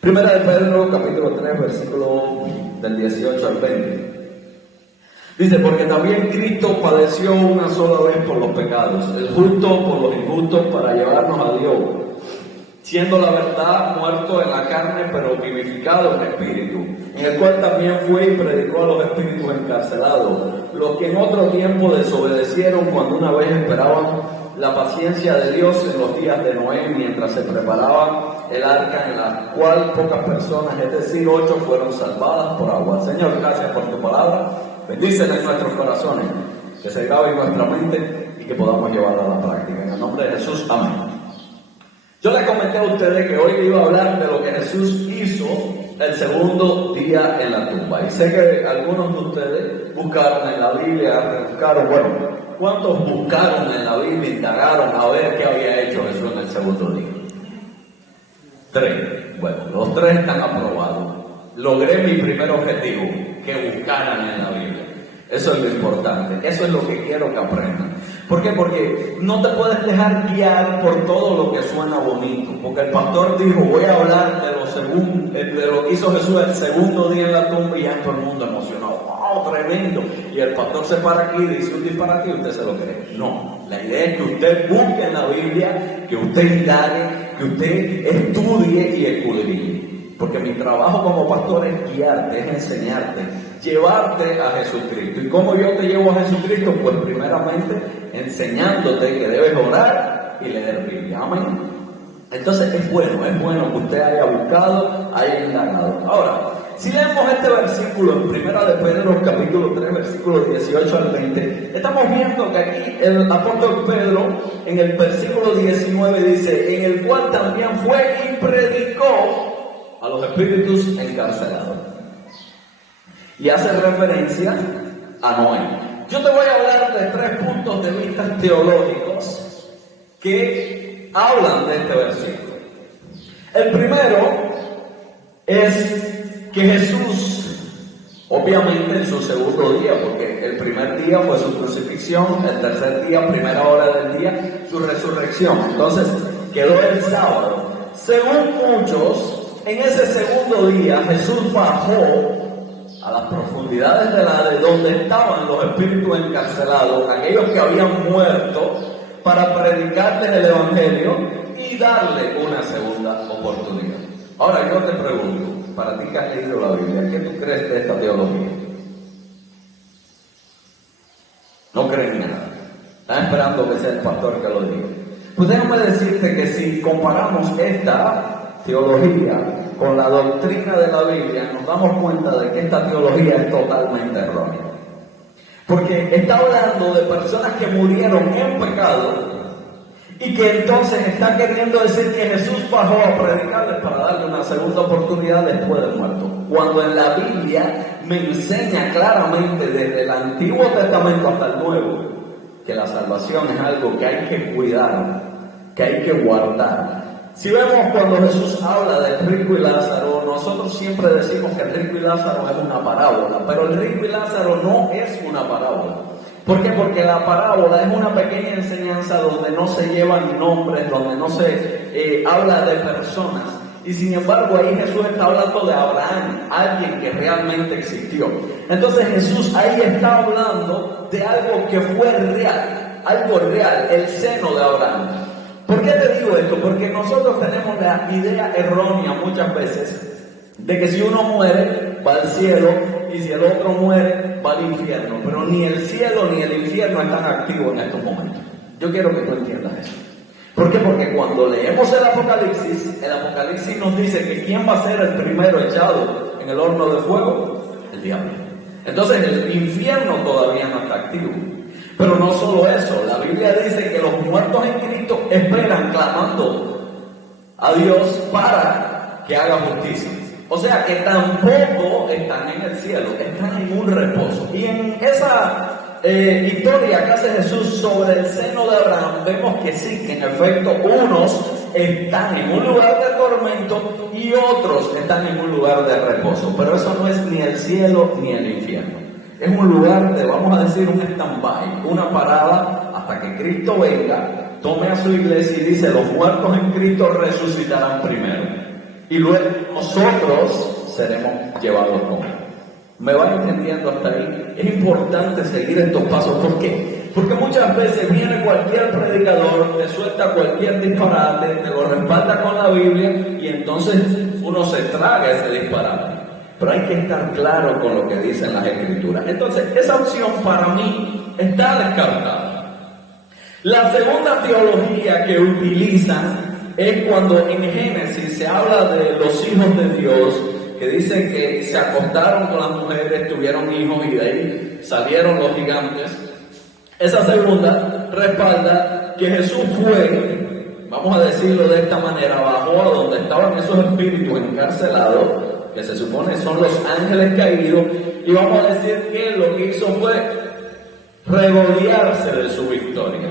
Primera de Pedro, capítulo 3, versículo del 18 al 20. Dice, porque también Cristo padeció una sola vez por los pecados, el justo por los injustos, para llevarnos a Dios, siendo la verdad muerto en la carne, pero vivificado en espíritu, en el cual también fue y predicó a los espíritus encarcelados, los que en otro tiempo desobedecieron cuando una vez esperaban la paciencia de Dios en los días de Noé, mientras se preparaba el arca, en la cual pocas personas, es decir, 8, fueron salvadas por agua. Señor, gracias por tu palabra. Bendícela en nuestros corazones, que se grabe en nuestra mente y que podamos llevarla a la práctica. En el nombre de Jesús, amén. Yo les comenté a ustedes que hoy iba a hablar de lo que Jesús hizo el segundo día en la tumba. Y sé que algunos de ustedes buscaron en la Biblia, rebuscaron, bueno, ¿cuántos buscaron en la Biblia, indagaron a ver qué había hecho Jesús en el segundo día? 3. Bueno, los 3 están aprobados. Logré mi primer objetivo, que buscaran en la Biblia. Eso es lo importante, eso es lo que quiero que aprendan. ¿Por qué? Porque no te puedes dejar guiar por todo lo que suena bonito. Porque el pastor dijo, voy a hablar de lo que hizo Jesús el segundo día en la tumba, y ya todo el mundo emocionado. ¡Wow, tremendo! Y el pastor se para aquí y dice un disparate y usted se lo cree. No, la idea es que usted busque en la Biblia, que usted indague, que usted estudie y escudriñe. Porque mi trabajo como pastor es guiarte, es enseñarte, llevarte a Jesucristo. ¿Y cómo yo te llevo a Jesucristo? Pues primeramente enseñándote que debes orar y leer Biblia. Amén. Entonces es bueno que usted haya buscado, haya indagado. Ahora, si leemos este versículo en Primera de Pedro, capítulo 3, versículo 18 al 20, estamos viendo que aquí el apóstol Pedro, en el versículo 19 dice, en el cual también fue y predicó a los espíritus encarcelados. Y hace referencia a Noé. Yo te voy a hablar de 3 puntos de vista teológicos que hablan de este versículo. El primero es que Jesús, obviamente en su segundo día, porque el primer día fue su crucifixión, el tercer día, primera hora del día, su resurrección. Entonces quedó el sábado. Según muchos, en ese segundo día Jesús bajó a las profundidades de donde estaban los espíritus encarcelados, aquellos que habían muerto, para predicarles el evangelio y darle una segunda oportunidad. Ahora yo te pregunto, para ti que has leído la Biblia, ¿qué tú crees de esta teología? No creen nada. Están esperando que sea el pastor que lo diga. Pues déjame decirte que si comparamos esta teología con la doctrina de la Biblia, nos damos cuenta de que esta teología es totalmente errónea. Porque está hablando de personas que murieron en pecado y que entonces está queriendo decir que Jesús bajó a predicarles para darle una segunda oportunidad después de muerto. Cuando en la Biblia me enseña claramente desde el Antiguo Testamento hasta el Nuevo que la salvación es algo que hay que cuidar, que hay que guardar. Si vemos cuando Jesús habla del rico y Lázaro, nosotros siempre decimos que el rico y Lázaro es una parábola, pero el rico y Lázaro no es una parábola. ¿Por qué? Porque la parábola es una pequeña enseñanza donde no se llevan nombres, donde no se habla de personas. Y sin embargo ahí Jesús está hablando de Abraham, alguien que realmente existió. Entonces Jesús ahí está hablando de algo que fue real, algo real, el seno de Abraham. ¿Por qué te digo esto? Porque nosotros tenemos la idea errónea muchas veces de que si uno muere va al cielo y si el otro muere va al infierno, pero ni el cielo ni el infierno están activos en estos momentos. Yo quiero que tú entiendas eso. ¿Por qué? Porque cuando leemos el Apocalipsis nos dice que ¿quién va a ser el primero echado en el horno de fuego? El diablo. Entonces el infierno todavía no está activo. Pero no solo eso, la Biblia dice que los muertos en Cristo esperan clamando a Dios para que haga justicia. O sea que tampoco están en el cielo, están en un reposo. Y en esa historia que hace Jesús sobre el seno de Abraham, vemos que sí, que en efecto unos están en un lugar de tormento y otros están en un lugar de reposo. Pero eso no es ni el cielo ni el infierno. Es un lugar de, vamos a decir, un stand-by, una parada hasta que Cristo venga, tome a su iglesia y dice, los muertos en Cristo resucitarán primero. y luego nosotros seremos llevados con Él. ¿Me va entendiendo hasta ahí? Es importante seguir estos pasos. ¿Por qué? Porque muchas veces viene cualquier predicador, te suelta cualquier disparate, te lo respalda con la Biblia y entonces uno se traga ese disparate. Pero hay que estar claro con lo que dicen las Escrituras. Entonces, esa opción para mí está descartada. La segunda teología que utilizan es cuando en Génesis se habla de los hijos de Dios, que dice que se acostaron con las mujeres, tuvieron hijos y de ahí salieron los gigantes. Esa segunda respalda que Jesús fue, vamos a decirlo de esta manera, bajó a donde estaban esos espíritus encarcelados, que se supone son los ángeles caídos, y vamos a decir que lo que hizo fue regodearse de su victoria,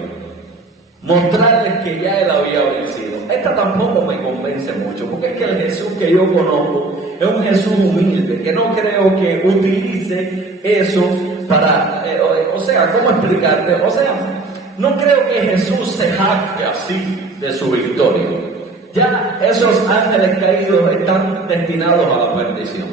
mostrarles que ya Él había vencido. Esta tampoco me convence mucho, porque es que el Jesús que yo conozco es un Jesús humilde, que no creo que utilice eso para, ¿cómo explicarte? No creo que Jesús se jacte así de su victoria. Ya esos ángeles caídos están destinados a la perdición.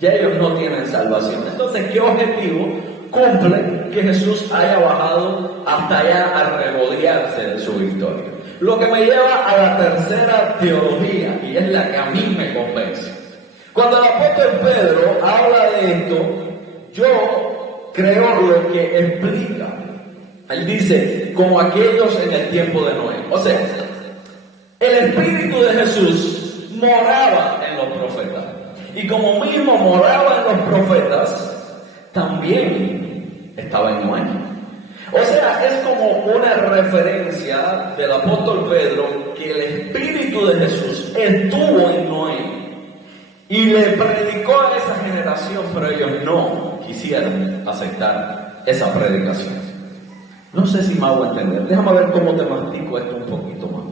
Ya ellos no tienen salvación. Entonces, ¿qué objetivo cumple que Jesús haya bajado hasta allá a regodearse de su victoria? Lo que me lleva a la tercera teología, y es la que a mí me convence. Cuando el apóstol Pedro habla de esto, yo creo lo que explica. Él dice, como aquellos en el tiempo de Noé. O sea, el Espíritu de Jesús moraba en los profetas. Y como mismo moraba en los profetas, también estaba en Noé. O sea, es como una referencia del apóstol Pedro que el Espíritu de Jesús estuvo en Noé y le predicó a esa generación, pero ellos no quisieron aceptar esa predicación. No sé si me hago entender. Déjame ver cómo te mastico esto un poquito más.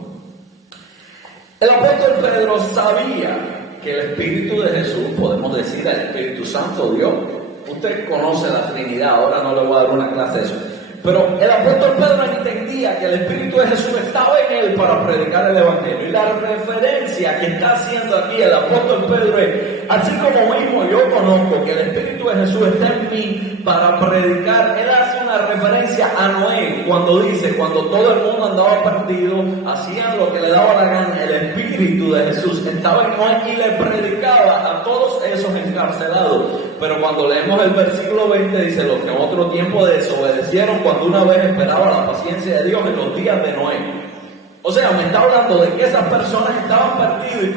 El apóstol Pedro sabía que el Espíritu de Jesús, podemos decir al Espíritu Santo, Dios. Usted conoce la Trinidad, ahora no le voy a dar una clase de eso. Pero el apóstol Pedro entendía que el Espíritu de Jesús estaba en él para predicar el Evangelio. Y la referencia que está haciendo aquí el apóstol Pedro es, así como mismo yo conozco que el Espíritu de Jesús está en mí para predicar, él hace una referencia a Noé cuando dice, cuando todo el mundo andaba perdido, hacían lo que le daba la gana, el Espíritu de Jesús estaba en Noé y le predicaba a todos esos encarcelados. Pero cuando leemos el versículo 20 dice, los que en otro tiempo desobedecieron cuando una vez esperaba la paciencia de Dios en los días de Noé. O sea, me está hablando de que esas personas estaban perdidas y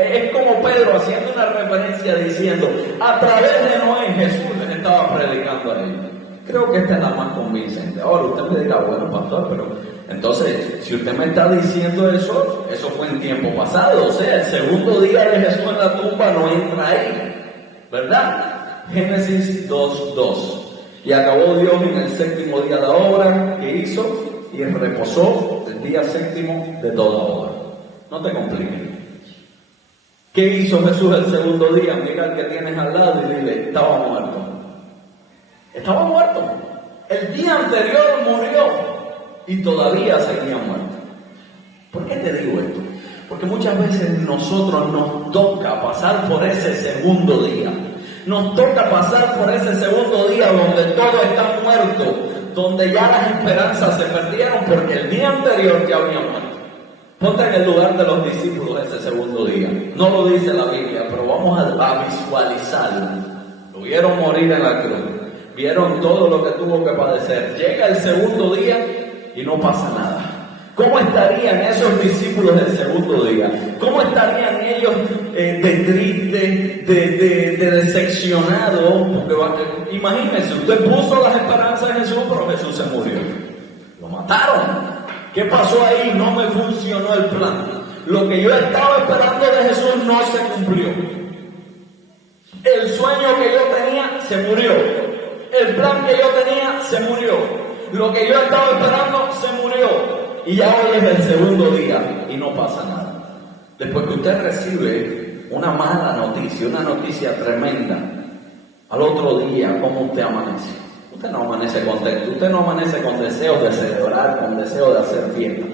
es como Pedro haciendo una referencia diciendo, a través de Noé Jesús les estaba predicando a ellos. Creo que esta es la más convincente. Ahora usted me dirá, bueno pastor, pero entonces, si usted me está diciendo eso fue en tiempo pasado. O sea, el segundo día de Jesús en la tumba no entra ahí, ¿verdad? Génesis 2:2. Y acabó Dios en el séptimo día la obra que hizo y reposó el día séptimo de toda obra. No te compliques. ¿Qué hizo Jesús el segundo día? Mira al que tienes al lado y dile, estaba muerto. Estaba muerto. El día anterior murió y todavía seguía muerto. ¿Por qué te digo esto? Porque muchas veces nosotros nos toca pasar por ese segundo día. Nos toca pasar por ese segundo día donde todo está muerto, donde ya las esperanzas se perdieron porque el día anterior ya había muerto. Ponte en el lugar de los discípulos ese segundo día. No lo dice la Biblia, pero vamos a visualizarlo. Lo vieron morir en la cruz. Vieron todo lo que tuvo que padecer. Llega el segundo día y no pasa nada. ¿Cómo estarían esos discípulos del segundo día? ¿Cómo estarían ellos de tristes, de decepcionados? Porque imagínense, usted puso las esperanzas en Jesús, pero Jesús se murió. Lo mataron. ¿Qué pasó ahí? No me funcionó el plan. Lo que yo estaba esperando de Jesús no se cumplió. El sueño que yo tenía se murió. El plan que yo tenía se murió. Lo que yo estaba esperando se murió. Y ya hoy es el segundo día y no pasa nada. Después que usted recibe una mala noticia, una noticia tremenda, al otro día, ¿cómo usted amanece? Usted no amanece contento, usted no amanece con deseos de celebrar, con deseos de hacer fiesta.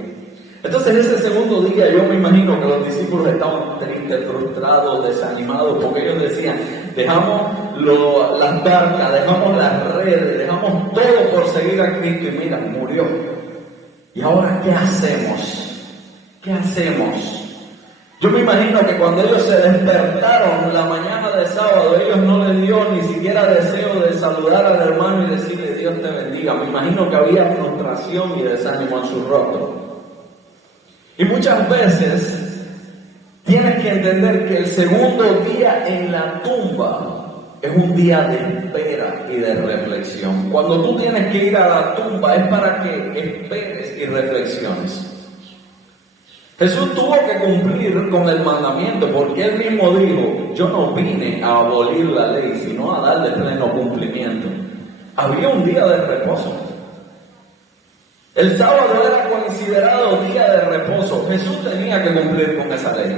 Entonces ese segundo día yo me imagino que los discípulos estaban tristes, frustrados, desanimados, porque ellos decían, dejamos las barcas, dejamos las redes, dejamos todo por seguir a Cristo y mira, murió. ¿Y ahora qué hacemos? ¿Qué hacemos? Yo me imagino que cuando ellos se despertaron la mañana de sábado, ellos no les dio ni siquiera deseo de saludar al hermano y decirle Dios te bendiga. Me imagino que había frustración y desánimo en su rostro. Y muchas veces tienes que entender que el segundo día en la tumba es un día de espera y de reflexión. Cuando tú tienes que ir a la tumba es para que esperes y reflexiones. Jesús tuvo que cumplir con el mandamiento porque Él mismo dijo, yo no vine a abolir la ley, sino a darle pleno cumplimiento. Había un día de reposo. El sábado era considerado día de reposo. Jesús tenía que cumplir con esa ley.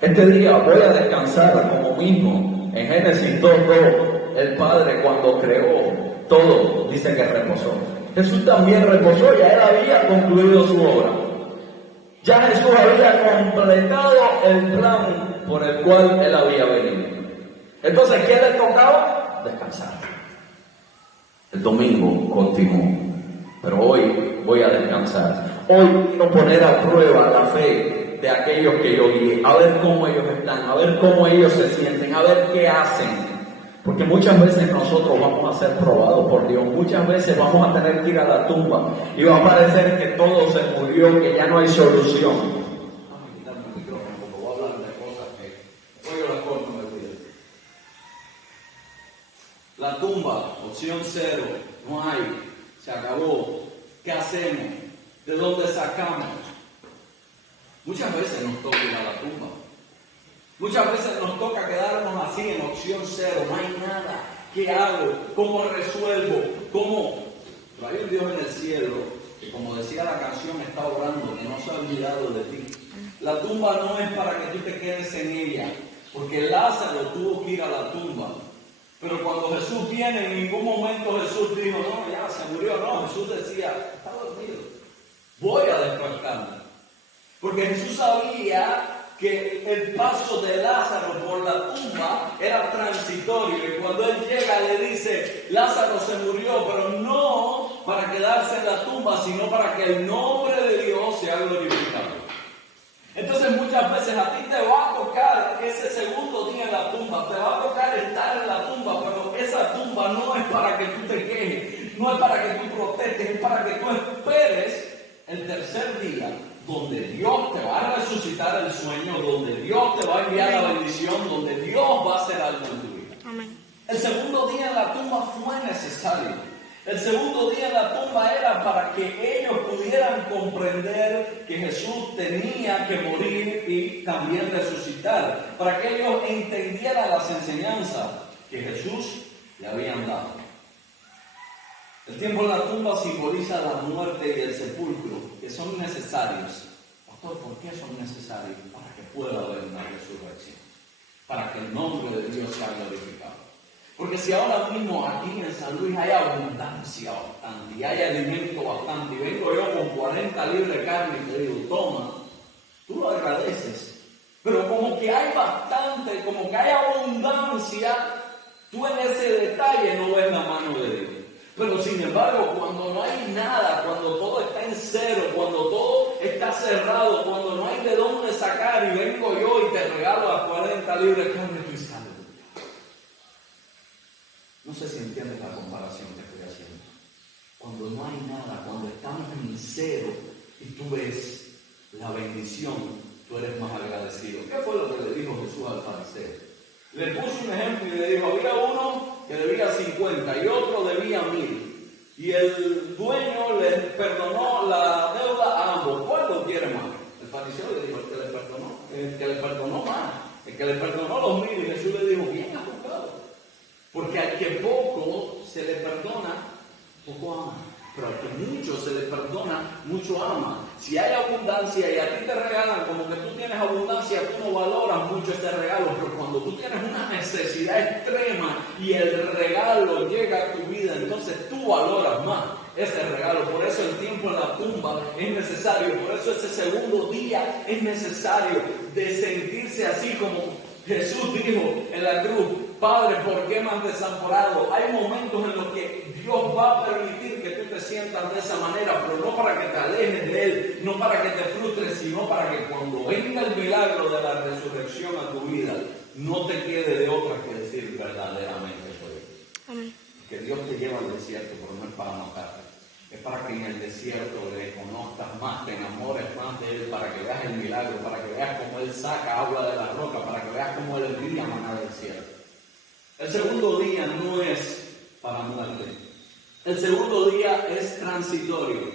Este día voy a descansar como mismo. En Génesis 2:2, el Padre cuando creó todo, dice que reposó. Jesús también reposó, ya Él había concluido su obra. Ya Jesús había completado el plan por el cual Él había venido. Entonces, ¿qué le tocaba? Descansar. El domingo continuó. Pero hoy voy a descansar. Hoy quiero poner a prueba la fe de aquellos que yo guié. A ver cómo ellos están, a ver cómo ellos se sienten, a ver qué hacen. Porque muchas veces nosotros vamos a ser probados por Dios. Muchas veces vamos a tener que ir a la tumba y va a parecer que todo se murió, que ya no hay solución. Vamos a quitarme el micrófono porque voy a hablar de cosas que hoy yo las corto, me olvido. La tumba, opción cero, no hay. Se acabó. ¿Qué hacemos? ¿De dónde sacamos? Muchas veces nos toca ir a la tumba. Muchas veces nos toca quedarnos así en opción cero. No hay nada. ¿Qué hago? ¿Cómo resuelvo? ¿Cómo? Pero hay un Dios en el cielo que, como decía la canción, está orando, que no se ha olvidado de ti. La tumba no es para que tú te quedes en ella, porque Lázaro tuvo que ir a la tumba. Pero cuando Jesús viene, en ningún momento Jesús dijo, no, ya se murió. No, Jesús decía, está dormido, voy a despertarme. Porque Jesús sabía que el paso de Lázaro por la tumba era transitorio. Y cuando Él llega le dice, Lázaro se murió, pero no para quedarse en la tumba, sino para que el nombre de Dios sea glorificado. Entonces muchas veces a ti te va a tocar ese segundo día en la tumba, te va a tocar estar en la tumba, pero esa tumba no es para que tú te quejes, no es para que tú protestes, es para que tú esperes el tercer día, donde Dios te va a resucitar el sueño, donde Dios te va a enviar la bendición, donde Dios va a hacer algo en tu vida. Amén. El segundo día en la tumba fue necesario. El segundo día en la tumba era para que ellos pudieran comprender que Jesús tenía que morir y también resucitar, para que ellos entendieran las enseñanzas que Jesús le habían dado. El tiempo en la tumba simboliza la muerte y el sepulcro, que son necesarios. Pastor, ¿por qué son necesarios? Para que pueda haber una resurrección, para que el nombre de Dios sea glorificado. Porque si ahora mismo aquí en San Luis hay abundancia bastante, y hay alimento bastante, y vengo yo con 40 libras de carne y te digo, toma, tú lo agradeces. Pero como que hay bastante, como que hay abundancia, tú en ese detalle no ves la mano de Dios. Pero sin embargo, cuando no hay nada, cuando todo está en cero, cuando todo está cerrado, cuando no hay de dónde sacar y vengo yo y te regalo a 40 libras de carne, tú sabes. No sé si entiendes la comparación que estoy haciendo. Cuando no hay nada, cuando estamos en cero y tú ves la bendición, tú eres más agradecido. ¿Qué fue lo que le dijo Jesús al fariseo? Le puso un ejemplo y le dijo, había uno que debía 50 y otro debía 1000. Y el dueño le perdonó la deuda a ambos. ¿Cuál lo quiere más? El fariseo le dijo, el que le perdonó más, el que le perdonó los 1000. Y Jesús le dijo, bien ajustado. Porque al que poco se le perdona, poco ama. Pero al que mucho se le perdona, mucho ama. Si hay abundancia y a ti te regalan como que tú tienes abundancia, tú no valoras mucho este regalo. Pero cuando tú tienes una necesidad extrema y el regalo llega a tu vida, entonces tú valoras más ese regalo. Por eso el tiempo en la tumba es necesario. Por eso ese segundo día es necesario de sentirse así como Jesús dijo en la cruz: Padre, ¿por qué me has desamparado? Hay momentos en los que Dios va a permitir que tú te sientas de esa manera, pero no para que te alejes de Él, no para que te frustres, sino para que cuando venga el milagro de la resurrección a tu vida, no te quede de otra que decir verdaderamente soy. Amén. Que Dios te lleva al desierto, pero no es para matarte. Es para que en el desierto le conozcas más, te enamores más de Él, para que veas el milagro, para que veas cómo Él saca agua de la roca, para que veas cómo Él envía maná del cielo. El segundo día no es para muerte. El segundo día es transitorio.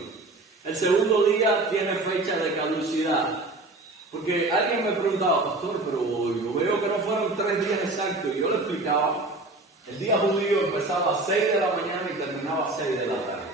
El segundo día tiene fecha de caducidad. Porque alguien me preguntaba: pastor, pero yo veo que no fueron 3 días exactos. Y yo le explicaba: el día judío empezaba a 6 de la mañana y terminaba a 6 de la tarde.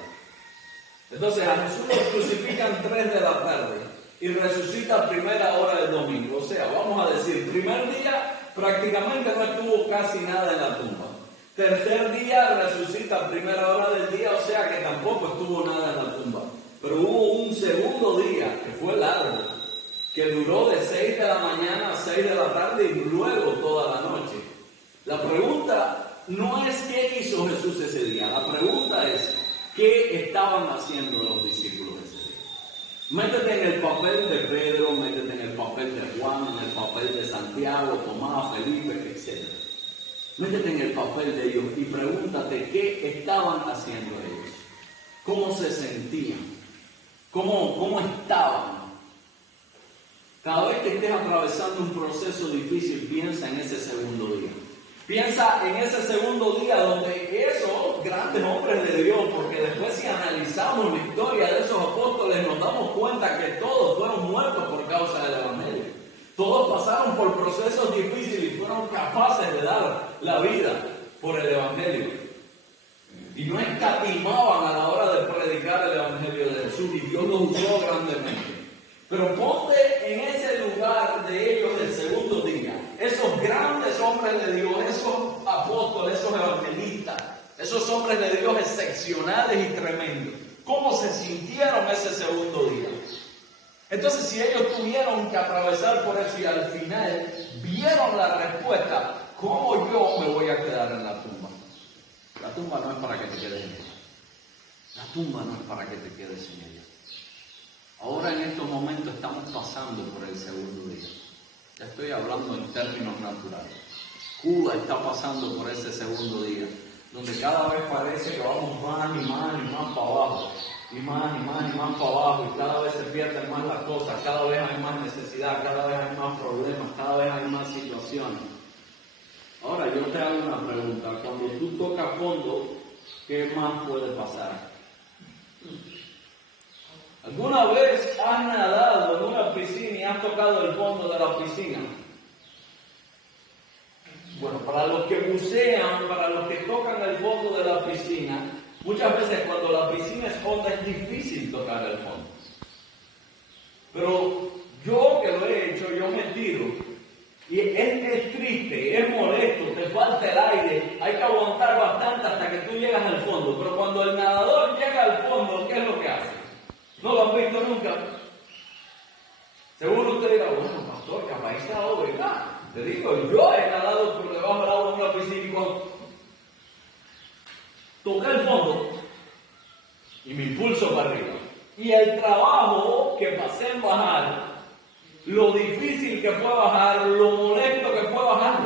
Entonces a Jesús lo crucifican 3 de la tarde y resucita a primera hora del domingo. O sea, vamos a decir, primer día prácticamente no estuvo casi nada en la tumba. Tercer día resucita a primera hora del día, o sea que tampoco estuvo nada en la tumba. Pero hubo un segundo día que fue largo, que duró de 6 de la mañana a 6 de la tarde y luego toda la noche. La pregunta no es qué hizo Jesús ese día, la pregunta es qué estaban haciendo los discípulos ese día. Métete en el papel de Pedro, métete en el papel de Juan, en el papel de Santiago, Tomás, Felipe, etc. Métete en el papel de ellos y pregúntate qué estaban haciendo ellos, cómo se sentían, cómo estaban. Cada vez que estés atravesando un proceso difícil, piensa en ese segundo día. Piensa en ese segundo día donde esos grandes hombres de Dios, porque después si analizamos la historia de esos apóstoles nos damos cuenta que todos fueron muertos por causa del Evangelio. Todos pasaron por procesos difíciles y fueron capaces de dar la vida por el Evangelio. Y no escatimaban a la hora de predicar el Evangelio de Jesús y Dios los usó grandemente. Pero ponte en ese lugar de ellos del segundo día. Esos grandes hombres de Dios, esos apóstoles, esos evangelistas, esos hombres de Dios excepcionales y tremendos. ¿Cómo se sintieron ese segundo día? Entonces, si ellos tuvieron que atravesar por eso y al final vieron la respuesta, ¿cómo yo me voy a quedar en la tumba? La tumba no es para que te quedes en ella. La tumba no es para que te quedes en ella. Ahora en estos momentos estamos pasando por el segundo día. Ya estoy hablando en términos naturales. Cuba está pasando por ese segundo día, donde cada vez parece que vamos más y más y más para abajo, y más y más y más para abajo, y cada vez se pierden más las cosas, cada vez hay más necesidad, cada vez hay más problemas, cada vez hay más situaciones. Ahora yo te hago una pregunta: cuando tú tocas fondo, ¿qué más puede pasar? ¿Alguna vez has nadado en una piscina y has tocado el fondo de la piscina? Bueno, para los que bucean, para los que tocan el fondo de la piscina, muchas veces cuando la piscina es honda es difícil tocar el fondo. Pero yo que lo he hecho, yo me tiro. Y es triste, es molesto, te falta el aire, hay que aguantar bastante hasta que tú llegas al fondo. Pero cuando el nadador llega al fondo, ¿qué es lo que hace? ¿No lo han visto nunca? Seguro usted dirá: bueno, pastor, que ahí se ahogó, ¿verdad? Te digo, yo he nadado por debajo del agua en una piscina y cuando toqué el fondo y me impulso para arriba. Y el trabajo que pasé en bajar, lo difícil que fue bajar, lo molesto que fue bajar,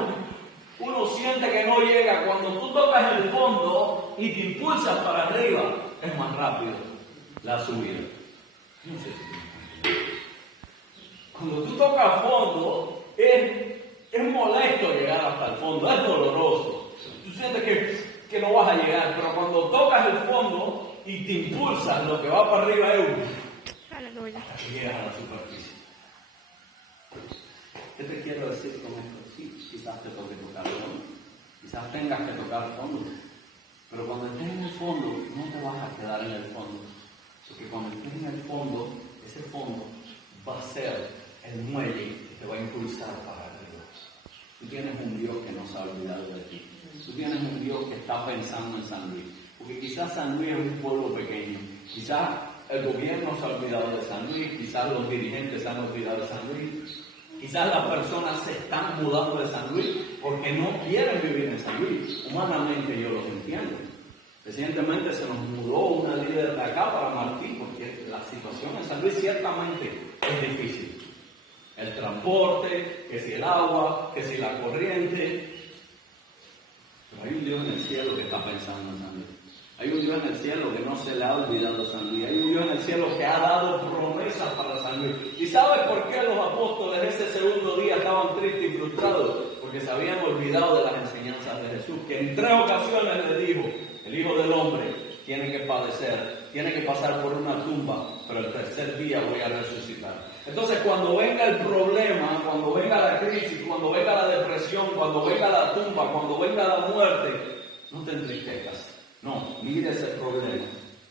uno siente que no llega. Cuando tú tocas el fondo y te impulsas para arriba, es más rápido la subida. No sé si cuando tú tocas fondo, es molesto llegar hasta el fondo, es doloroso. Tú sientes que no vas a llegar, pero cuando tocas el fondo y te impulsas, lo que va para arriba es hasta que llegas a la superficie. ¿Qué te quiero decir con esto? Sí, quizás te toque tocar el fondo, quizás tengas que tocar el fondo, pero cuando estés en el fondo, no te vas a quedar en el fondo. Porque cuando estés en el fondo, ese fondo va a ser el muelle que te va a impulsar para arriba. Tú tienes un Dios que no se ha olvidado de ti. Tú tienes un Dios que está pensando en San Luis. Porque quizás San Luis es un pueblo pequeño. Quizás el gobierno se ha olvidado de San Luis. Quizás los dirigentes se han olvidado de San Luis. Quizás las personas se están mudando de San Luis porque no quieren vivir en San Luis. Humanamente yo los entiendo. Recientemente se nos mudó una líder de acá para Martí porque la situación en San Luis ciertamente es difícil. El transporte, que si el agua, que si la corriente. Pero hay un Dios en el cielo que está pensando en San Luis. Hay un Dios en el cielo que no se le ha olvidado a San Luis. Hay un Dios en el cielo que ha dado promesas para San Luis. ¿Y sabes por qué los apóstoles ese segundo día estaban tristes y frustrados? Porque se habían olvidado de las enseñanzas de Jesús, que en 3 ocasiones le dijo: el Hijo del Hombre tiene que padecer, tiene que pasar por una tumba, pero el tercer día voy a resucitar. Entonces, cuando venga el problema, cuando venga la crisis, cuando venga la depresión, cuando venga la tumba, cuando venga la muerte, no te entristezcas. No, mira ese problema,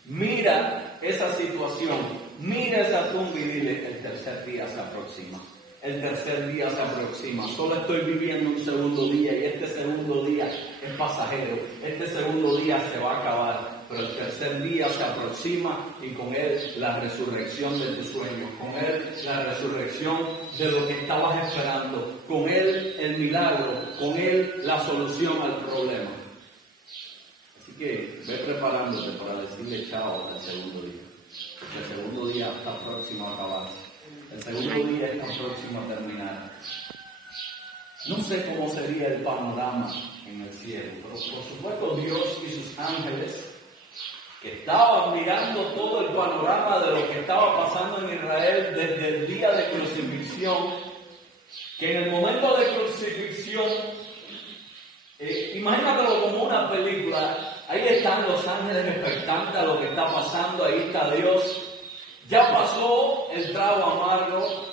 mira esa situación, mira esa tumba y dile: el tercer día se aproxima. El tercer día se aproxima. Solo estoy viviendo un segundo día y este segundo día es pasajero. Este segundo día se va a acabar. Pero el tercer día se aproxima y con él la resurrección de tus sueños. Con él la resurrección de lo que estabas esperando. Con él el milagro. Con él la solución al problema. Así que ve preparándote para decirle chao al segundo día. El segundo día está próximo a acabarse. El segundo día está próximo a terminar. No sé cómo sería el panorama en el cielo, pero por supuesto Dios y sus ángeles, que estaban mirando todo el panorama de lo que estaba pasando en Israel desde el día de crucifixión, que en el momento de crucifixión, imagínatelo como una película, ahí están los ángeles expectantes a lo que está pasando, ahí está Dios. Ya pasó el trago amargo,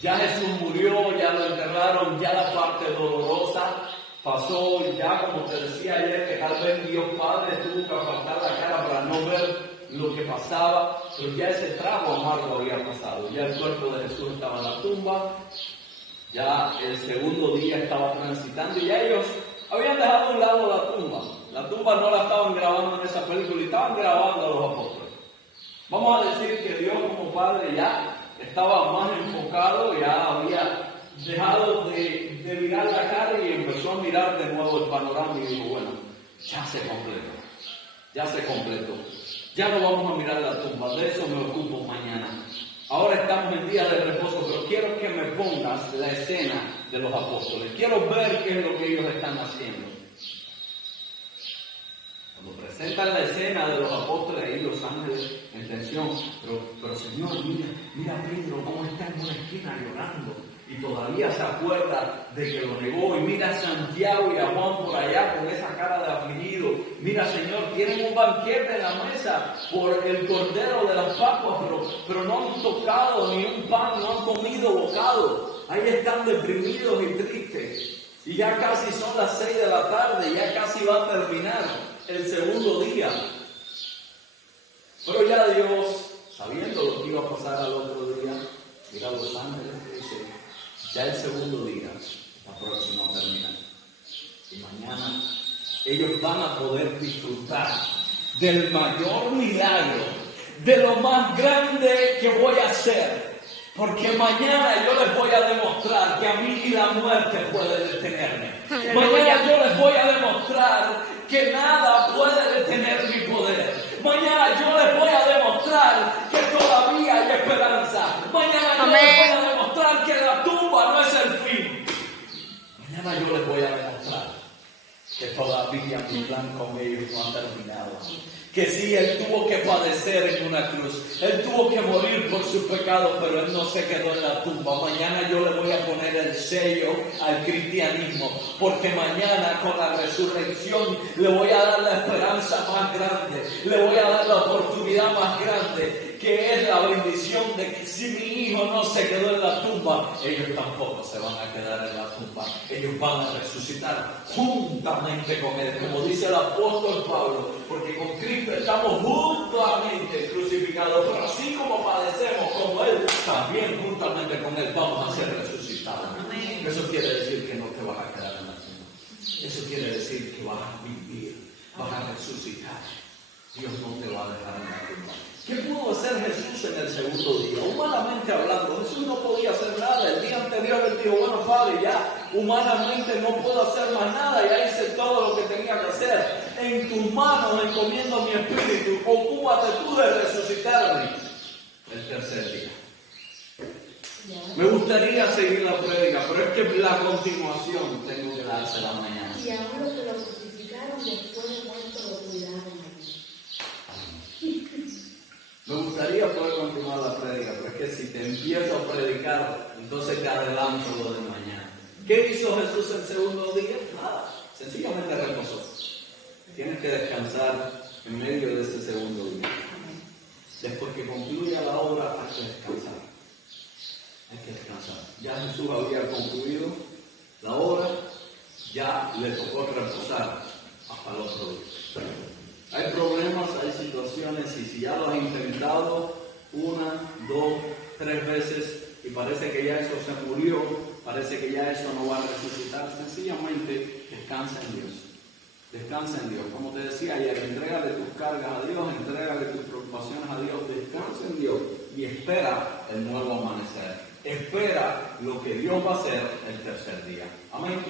ya Jesús murió, ya lo enterraron, ya la parte dolorosa pasó, ya como te decía ayer, que tal vez Dios Padre tuvo que apartar la cara para no ver lo que pasaba, pero ya ese trago amargo había pasado, ya el cuerpo de Jesús estaba en la tumba, ya el segundo día estaba transitando y ya ellos habían dejado a un lado la tumba no la estaban grabando en esa película y estaban grabando a los apóstoles. Vamos a decir que Dios como Padre ya estaba más enfocado, ya había dejado de mirar la cara y empezó a mirar de nuevo el panorama y dijo: bueno, ya se completó, ya no vamos a mirar la tumba, de eso me ocupo mañana. Ahora estamos en día de reposo, pero quiero que me pongas la escena de los apóstoles, quiero ver qué es lo que ellos están haciendo. Cuando presentan la escena de los apóstoles y los ángeles en tensión, pero Señor, mira a Pedro cómo está en una esquina llorando y todavía se acuerda de que lo negó, y mira a Santiago y a Juan por allá con esa cara de afligido. Mira, Señor, tienen un banquete en la mesa por el cordero de las Pascuas, pero no han tocado ni un pan, no han comido bocado. Ahí están deprimidos y tristes. Y ya casi son las 6 de la tarde, ya casi va a terminar el segundo día. Pero ya Dios, sabiendo lo que iba a pasar al otro día, mira a los ángeles y dice: ya el segundo día está próximo a terminar. Y mañana ellos van a poder disfrutar del mayor milagro, de lo más grande que voy a hacer. Porque mañana yo les voy a demostrar que a mí ni la muerte puede detenerme. Mañana yo les voy a demostrar que nada puede detener mi poder. Mañana yo les voy a demostrar que todavía hay esperanza. Mañana yo les voy a demostrar que la tumba no es el fin. Mañana yo les voy a demostrar que todavía mi plan con ellos no ha terminado. Que sí, Él tuvo que padecer en una cruz, Él tuvo que morir por sus pecados, pero Él no se quedó en la tumba. Mañana yo le voy a poner el sello al cristianismo, porque mañana con la resurrección le voy a dar la esperanza más grande, le voy a dar la oportunidad más grande, que es la bendición de que si mi hijo no se quedó en la tumba, ellos tampoco se van a quedar en la tumba. Ellos van a resucitar juntamente con Él, como dice el apóstol Pablo, porque con Cristo estamos juntamente crucificados, pero así como padecemos como Él, también juntamente con Él vamos a ser resucitados. Eso quiere decir que no te vas a quedar en la tumba. Eso quiere decir que vas a vivir, vas a resucitar. Dios no te va a dejar en la tumba. ¿Qué pudo hacer Jesús en el segundo día? Humanamente hablando, Jesús no podía hacer nada. El día anterior él dijo, bueno, Padre, ya humanamente no puedo hacer más nada, ya hice todo lo que tenía que hacer. En tus manos encomiendo mi espíritu, ocúpate tú de resucitarme el tercer día. Me gustaría seguir la prédica, pero es que la continuación tengo que dársela mañana. Y aún los que lo crucificaron después de muerto lo cuidaron allí. Me gustaría poder continuar la prédica, pero es que si te empiezo a predicar, entonces te adelanto lo de mañana. ¿Qué hizo Jesús el segundo día? Nada, sencillamente reposó. Tienes que descansar en medio de ese segundo día. Después que concluya la obra, hay que descansar. Hay que descansar. Ya Jesús había concluido la obra, ya le tocó reposar hasta el otro día. Hay problemas, hay situaciones, y si ya lo has intentado 1, 2, 3 veces y parece que ya eso se murió, parece que ya eso no va a resucitar, sencillamente descansa en Dios. Descansa en Dios. Como te decía ayer, entrégale tus cargas a Dios, entrégale tus preocupaciones a Dios, descansa en Dios y espera el nuevo amanecer. Espera lo que Dios va a hacer el tercer día. Amén.